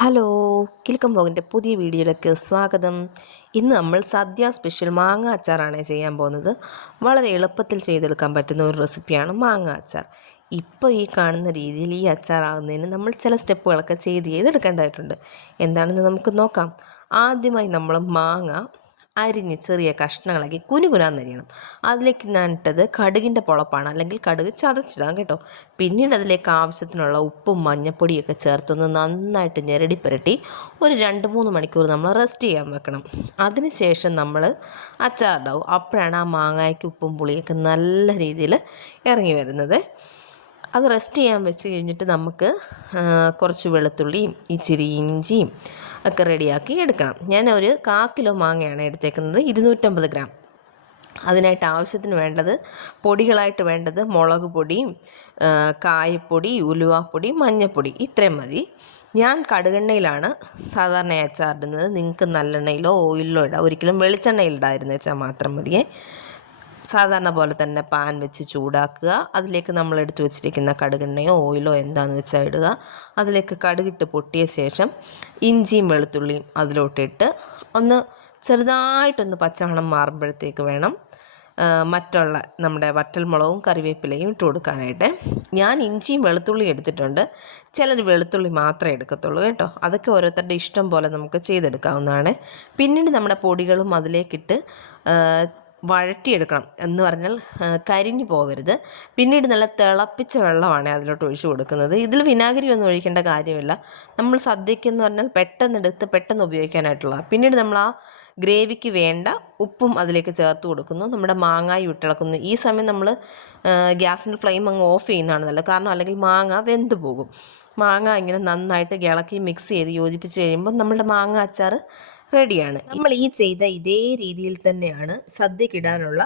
Hello, Kilukkam വ്ലോഗിൻ്റെ പുതിയ വീഡിയോയിലേക്ക് സ്വാഗതം. ഇന്ന് നമ്മൾ സദ്യ സ്പെഷ്യൽ മാങ്ങ അച്ചാറാണ് ചെയ്യാൻ പോകുന്നത്. വളരെ എളുപ്പത്തിൽ ചെയ്തെടുക്കാൻ പറ്റുന്ന ഒരു റെസിപ്പിയാണ് മാങ്ങ അച്ചാർ. ഇപ്പോൾ ഈ കാണുന്ന രീതിയിൽ ഈ അച്ചാറാകുന്നതിന് നമ്മൾ ചില സ്റ്റെപ്പുകളൊക്കെ ചെയ്തെടുക്കേണ്ടതായിട്ടുണ്ട്. എന്താണെന്ന് നമുക്ക് നോക്കാം. ആദ്യമായി നമ്മൾ മാങ്ങ അരിഞ്ഞ് ചെറിയ കഷ്ണങ്ങളാക്കി കുനുകുനാന്നരിയണം. അതിലേക്ക് ഞാൻ ഇട്ടത് കടുകിൻ്റെ പൊളപ്പാണ്, അല്ലെങ്കിൽ കടുക് ചതച്ചിടാം കേട്ടോ. പിന്നീട് അതിലേക്ക് ആവശ്യത്തിനുള്ള ഉപ്പും മഞ്ഞൾപ്പൊടിയൊക്കെ ചേർത്തൊന്ന് നന്നായിട്ട് ഞെരടി പുരട്ടി ഒരു 2-3 മണിക്കൂർ നമ്മൾ റെസ്റ്റ് ചെയ്യാൻ വെക്കണം. അതിനുശേഷം നമ്മൾ അച്ചാറിടാവും. അപ്പോഴാണ് ആ മാങ്ങയ്ക്ക് ഉപ്പും പുളിയൊക്കെ നല്ല രീതിയിൽ ഇറങ്ങി വരുന്നത്. അത് റെസ്റ്റ് ചെയ്യാൻ വെച്ച് കഴിഞ്ഞിട്ട് നമുക്ക് കുറച്ച് വെളുത്തുള്ളിയും ഇച്ചിരി ഇഞ്ചിയും ഒക്കെ റെഡിയാക്കി എടുക്കണം. ഞാൻ ഒരു 1/4 കിലോ മാങ്ങയാണ് എടുത്തേക്കുന്നത്, 250 ഗ്രാം. അതിനായിട്ട് ആവശ്യത്തിന് വേണ്ടത് പൊടികളായിട്ട് വേണ്ടത് മുളക് പൊടിയും കായപ്പൊടി, ഉലുവാപ്പൊടി, മഞ്ഞൾപ്പൊടി, ഇത്രയും മതി. ഞാൻ കടുകെണ്ണയിലാണ് സാധാരണ അച്ചാറിടുന്നത്. നിങ്ങൾക്ക് നല്ലെണ്ണയിലോ ഓയിലിലോ ഇടാം. ഒരിക്കലും വെളിച്ചെണ്ണയിൽ ഇടാതിരുന്ന് വെച്ചാൽ മാത്രം മതിയേ. സാധാരണ പോലെ തന്നെ പാൻ വെച്ച് ചൂടാക്കുക. അതിലേക്ക് നമ്മൾ എടുത്തു വെച്ചിരിക്കുന്ന കടുകെണ്ണയോ ഓയിലോ എന്താണെന്ന് വെച്ചാൽ ഇടുക. അതിലേക്ക് കടുകിട്ട് പൊട്ടിയ ശേഷം ഇഞ്ചിയും വെളുത്തുള്ളിയും അതിലോട്ടിട്ട് ഒന്ന് ചെറുതായിട്ടൊന്ന് പച്ചമണം മാറുമ്പോഴത്തേക്ക് വേണം മറ്റുള്ള നമ്മുടെ വറ്റൽമുളകും കറിവേപ്പിലയും ഇട്ട് കൊടുക്കാനായിട്ട്. ഞാൻ ഇഞ്ചിയും വെളുത്തുള്ളിയും എടുത്തിട്ടുണ്ട്. ചിലർ വെളുത്തുള്ളി മാത്രമേ എടുക്കത്തുള്ളൂ കേട്ടോ. അതൊക്കെ ഓരോരുത്തരുടെ ഇഷ്ടം പോലെ നമുക്ക് ചെയ്തെടുക്കാവുന്നതാണ്. പിന്നീട് നമ്മുടെ പൊടികളും അതിലേക്കിട്ട് വഴറ്റിയെടുക്കണം. എന്ന് പറഞ്ഞാൽ കരിഞ്ഞു പോകരുത്. പിന്നീട് നല്ല തിളപ്പിച്ച വെള്ളമാണ് അതിലോട്ട് ഒഴിച്ചു കൊടുക്കുന്നത്. ഇതിൽ വിനാഗിരി ഒന്നും ഒഴിക്കേണ്ട കാര്യമില്ല. നമ്മൾ സദ്യക്കെന്ന് പറഞ്ഞാൽ പെട്ടെന്ന് ഉപയോഗിക്കാനായിട്ടുള്ള. പിന്നീട് നമ്മൾ ആ ഗ്രേവിക്ക് വേണ്ട ഉപ്പും അതിലേക്ക് ചേർത്ത് കൊടുക്കുന്നു. നമ്മുടെ മാങ്ങായി ഇട്ടിളക്കുന്നു. ഈ സമയം നമ്മൾ ഗ്യാസിൻ്റെ ഫ്ലെയിം അങ്ങ് ഓഫ് ചെയ്യുന്നതാണ് നല്ലത്. കാരണം അല്ലെങ്കിൽ മാങ്ങ വെന്ത് പോകും. മാങ്ങ ഇങ്ങനെ നന്നായിട്ട് ഇളക്കി മിക്സ് ചെയ്ത് യോജിപ്പിച്ച് കഴിയുമ്പോൾ നമ്മളുടെ മാങ്ങ അച്ചാർ റെഡിയാണ്. നമ്മൾ ഈ ചെയ്ത ഇതേ രീതിയിൽ തന്നെയാണ് സദ്യക്കിടാനുള്ള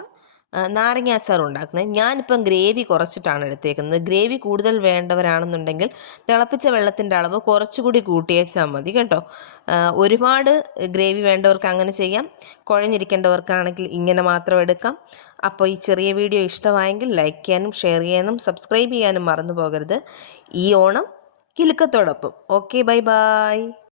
നാരങ്ങ അച്ചാർ ഉണ്ടാക്കുന്നത്. ഞാനിപ്പം ഗ്രേവി കുറച്ചിട്ടാണ് എടുത്തേക്കുന്നത്. ഗ്രേവി കൂടുതൽ വേണ്ടവരാണെന്നുണ്ടെങ്കിൽ തിളപ്പിച്ച വെള്ളത്തിൻ്റെ അളവ് കുറച്ചുകൂടി കൂട്ടിയേച്ചാൽ മതി കേട്ടോ. ഒരുപാട് ഗ്രേവി വേണ്ടവർക്ക് അങ്ങനെ ചെയ്യാം. കുഴഞ്ഞിരിക്കേണ്ടവർക്കാണെങ്കിൽ ഇങ്ങനെ മാത്രം എടുക്കാം. അപ്പോൾ ഈ ചെറിയ വീഡിയോ ഇഷ്ടമായെങ്കിൽ ലൈക്ക് ചെയ്യാനും ഷെയർ ചെയ്യാനും സബ്സ്ക്രൈബ് ചെയ്യാനും മറന്നു പോകരുത്. ഈ ഓണം കിലുക്കത്തോടൊപ്പം. Okay, bye by.